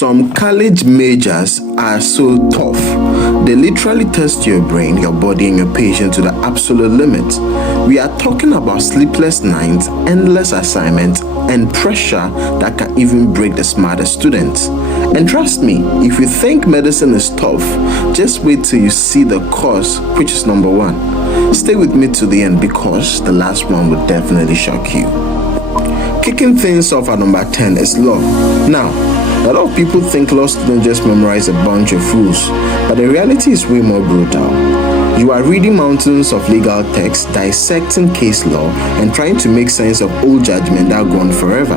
Some college majors are so tough. They literally test your brain, your body, and your patience to the absolute limit. We are talking about sleepless nights, endless assignments, and pressure that can even break the smartest students. And trust me, if you think medicine is tough, just wait till you see the course, which is number one. Stay with me to the end because the last one will definitely shock you. Kicking things off at number 10 is law. Now, a lot of people think law students just memorize a bunch of rules, but the reality is way more brutal. You are reading mountains of legal texts, dissecting case law, and trying to make sense of old judgment that go on forever.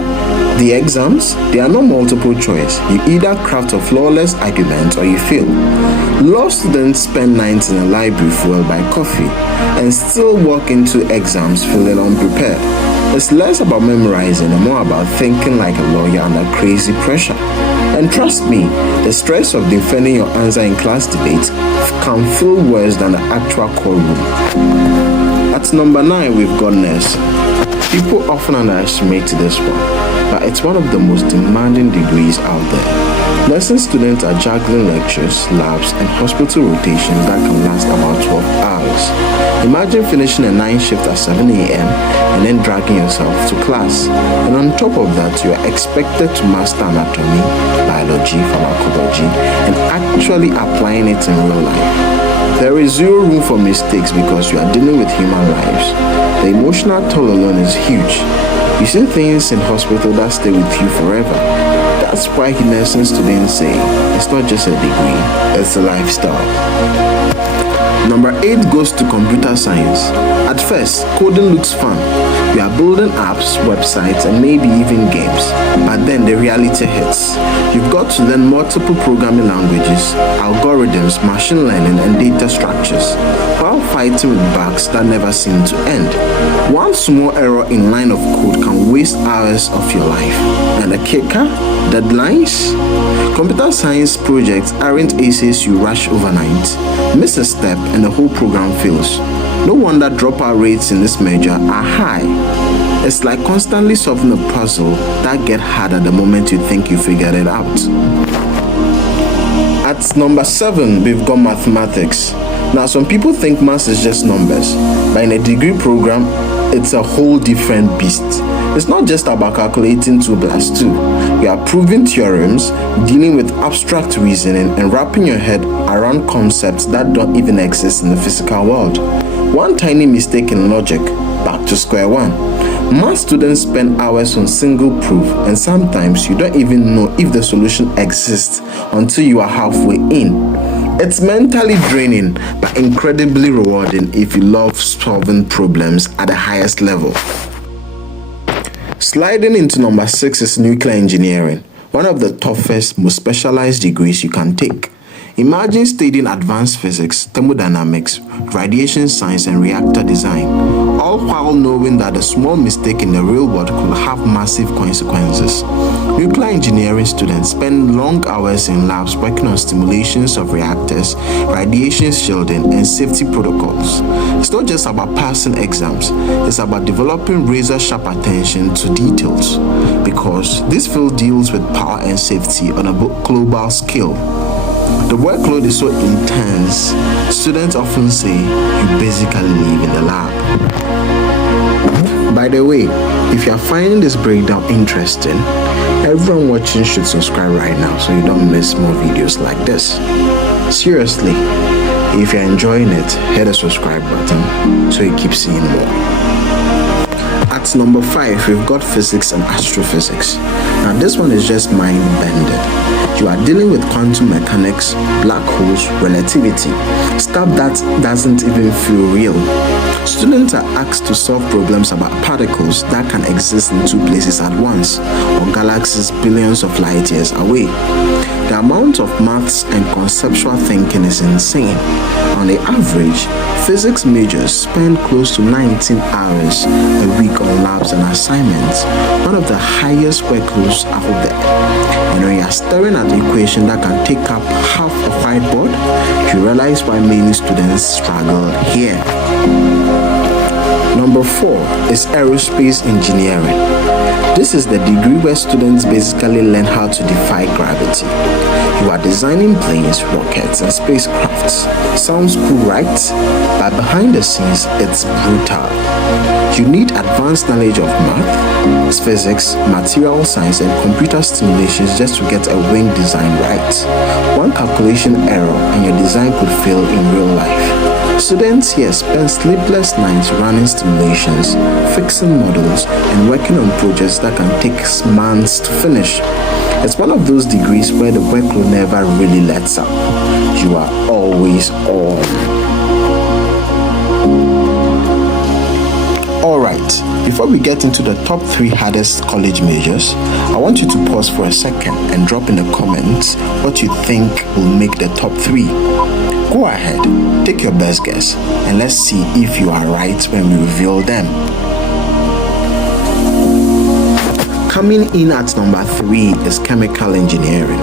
The exams, they are not multiple choice. You either craft a flawless argument or you fail. Law students spend nights in a library fueled by coffee and still walk into exams feeling unprepared. It's less about memorizing and more about thinking like a lawyer under crazy pressure. And trust me, the stress of defending your answer in class debates can feel worse than the actual courtroom. At number 9, we've got nursing. People often underestimate this one, but it's one of the most demanding degrees out there. Nursing students are juggling lectures, labs, and hospital rotations that can last about 12 hours. Imagine finishing a 9 shift at 7 a.m. and then dragging yourself to class. And on top of that, you are expected to master anatomy, biology, pharmacology, and actually applying it in real life. There is zero room for mistakes because you are dealing with human lives. The emotional toll alone is huge. You see things in hospital that stay with you forever. That's why nursing students say it's not just a degree, it's a lifestyle. Number 8 goes to computer science. At first, coding looks fun. We are building apps, websites, and maybe even games. But then the reality hits. You've got to learn multiple programming languages, algorithms, machine learning, and data structures, while fighting with bugs that never seem to end. One small error in line of code can waste hours of your life. And the kicker? Deadlines? Computer science projects aren't essays you rush overnight. Miss a step and the whole program fails. No wonder dropout rates in this major are high. It's like constantly solving a puzzle that gets harder the moment you think you figured it out. At number 7, we've got mathematics. Now, some people think maths is just numbers, but in a degree program, it's a whole different beast. It's not just about calculating 2 plus 2. You are proving theorems, dealing with abstract reasoning, and wrapping your head around concepts that don't even exist in the physical world. One tiny mistake in logic, back to square one. Math students spend hours on single proof, and sometimes you don't even know if the solution exists until you are halfway in. It's mentally draining, but incredibly rewarding if you love solving problems at the highest level. Sliding into number 6 is nuclear engineering, one of the toughest, most specialized degrees you can take. Imagine studying advanced physics, thermodynamics, radiation science, and reactor design, all while knowing that a small mistake in the real world could have massive consequences. Nuclear engineering students spend long hours in labs working on simulations of reactors, radiation shielding, and safety protocols. It's not just about passing exams, it's about developing razor-sharp attention to details, because this field deals with power and safety on a global scale. The workload is so intense, students often say you basically live in the lab. By the way, if you are finding this breakdown interesting, everyone watching should subscribe right now so you don't miss more videos like this. Seriously, if you're enjoying it, hit the subscribe button so you keep seeing more. At number 5, we've got physics and astrophysics. Now this one is just mind-bending. You are dealing with quantum mechanics, black holes, relativity, stuff that doesn't even feel real. Students are asked to solve problems about particles that can exist in 2 places at once, or galaxies billions of light years away. The amount of maths and conceptual thinking is insane. On the average, physics majors spend close to 19 hours a week on labs and assignments, one of the highest workloads out there. And when you are staring at the equation that can take up half a whiteboard, you realize why many students struggle here. Number 4 is aerospace engineering. This is the degree where students basically learn how to defy gravity. You are designing planes, rockets, and spacecrafts. Sounds cool, right? But behind the scenes, it's brutal. You need advanced knowledge of math, physics, material science, and computer simulations just to get a wing design right. One calculation error and your design could fail in real life. Students here spend sleepless nights running simulations, fixing models, and working on projects that can take months to finish. It's one of those degrees where the workload never really lets up. You are always on. Alright, before we get into the top 3 hardest college majors, I want you to pause for a second and drop in the comments what you think will make the top 3. Go ahead, take your best guess, and let's see if you are right when we reveal them. Coming in at number 3 is chemical engineering.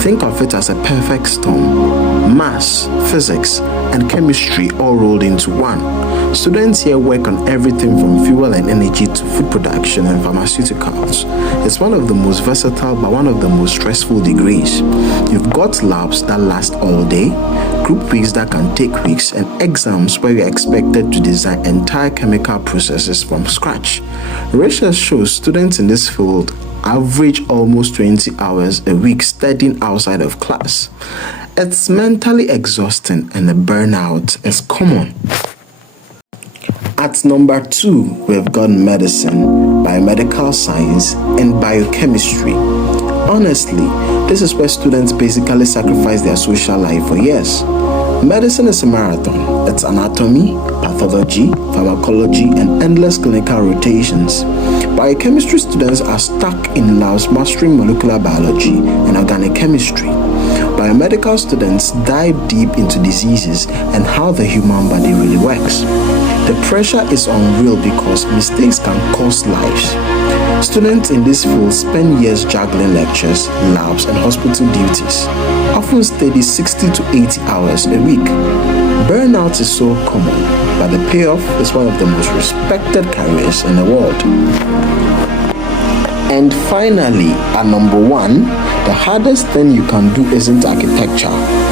Think of it as a perfect storm. Maths, physics, and chemistry all rolled into one. Students here work on everything from fuel and energy to food production and pharmaceuticals. It's one of the most versatile but one of the most stressful degrees. You've got labs that last all day, group weeks that can take weeks, and exams where you're expected to design entire chemical processes from scratch. Research shows students in this field average almost 20 hours a week studying outside of class. It's mentally exhausting and the burnout is common. At number 2, we've got medicine, biomedical science, and biochemistry. Honestly, this is where students basically sacrifice their social life for years. Medicine is a marathon. It's anatomy, pathology, pharmacology, and endless clinical rotations. Biochemistry students are stuck in labs mastering molecular biology and organic chemistry. Biomedical students dive deep into diseases and how the human body really works. The pressure is unreal because mistakes can cost lives. Students in this field spend years juggling lectures, labs, and hospital duties, often study 60 to 80 hours a week. Burnout is so common, but the payoff is one of the most respected careers in the world. And finally, at number 1, the hardest thing you can do isn't architecture,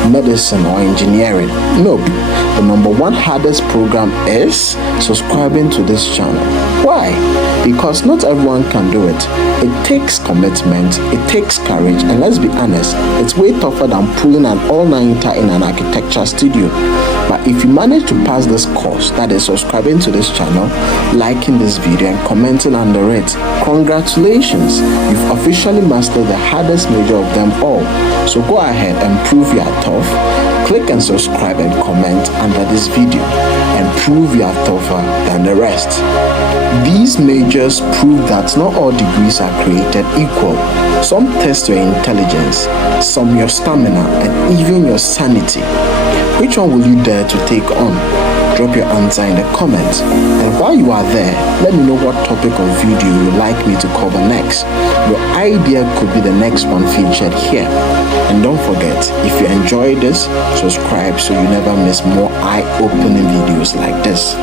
medicine, or engineering. Nope. The number 1 hardest program is subscribing to this channel. Why? Because not everyone can do it. It takes commitment, it takes courage, and let's be honest, it's way tougher than pulling an all-nighter in an architecture studio. But if you manage to pass this course, that is subscribing to this channel, liking this video, and commenting under it, congratulations, you've officially mastered the hardest major of them all. So go ahead and prove you are tough. Click and subscribe and comment under this video and prove you are tougher than the rest. These majors prove that not all degrees are created equal. Some test your intelligence, some your stamina, and even your sanity. Which one will you dare to take on? Drop your answer in the comments. And while you are there, let me know what topic or video you would like me to cover next. Your idea could be the next one featured here. And don't forget, if you enjoyed this, subscribe so you never miss more eye-opening videos like this.